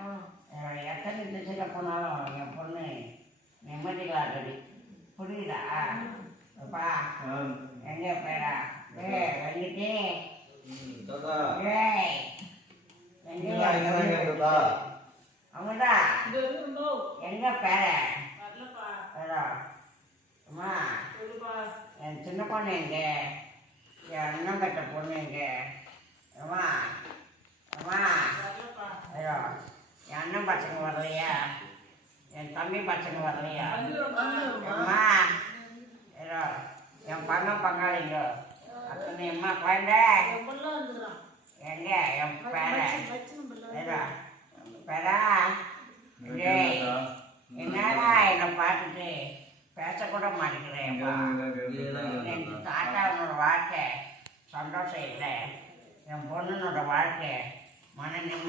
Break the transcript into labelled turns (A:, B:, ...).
A: ஆ.
B: எத்தனை திசையில் போனாலும் என் பொண்ணு நிம்மதிகளா ரெடி புரியுதா அப்பா எங்க பேரா ஏ வந்துட்டு? அவங்கடா. எங்க பேர? அம்மா. என் சின்ன பொண்ணு எங்க? என் அண்ணன் பொண்ணு எங்க அம்மா அம்மா
A: வரலப்பா.
B: ஐயோ என் அண்ணன் பசங்க வரலையா? என் தம்பி பசங்க வரலையா. அம்மா என் பங்க பங்காளிங்க. அத்தனை அம்மா குழந்தை. எங்க? என் பேர.
A: வந்து.
B: பேரா. என்னடா? என்னை பார்த்துட்டு பேசக்கூட மாட்டேங்கிறேன்ப்பா என் தாத்தாவோட வாழ்க்கை சந்தோஷம் இல்லை. என் பொண்ணுனோட வாழ்க்கை மன நிம்மதி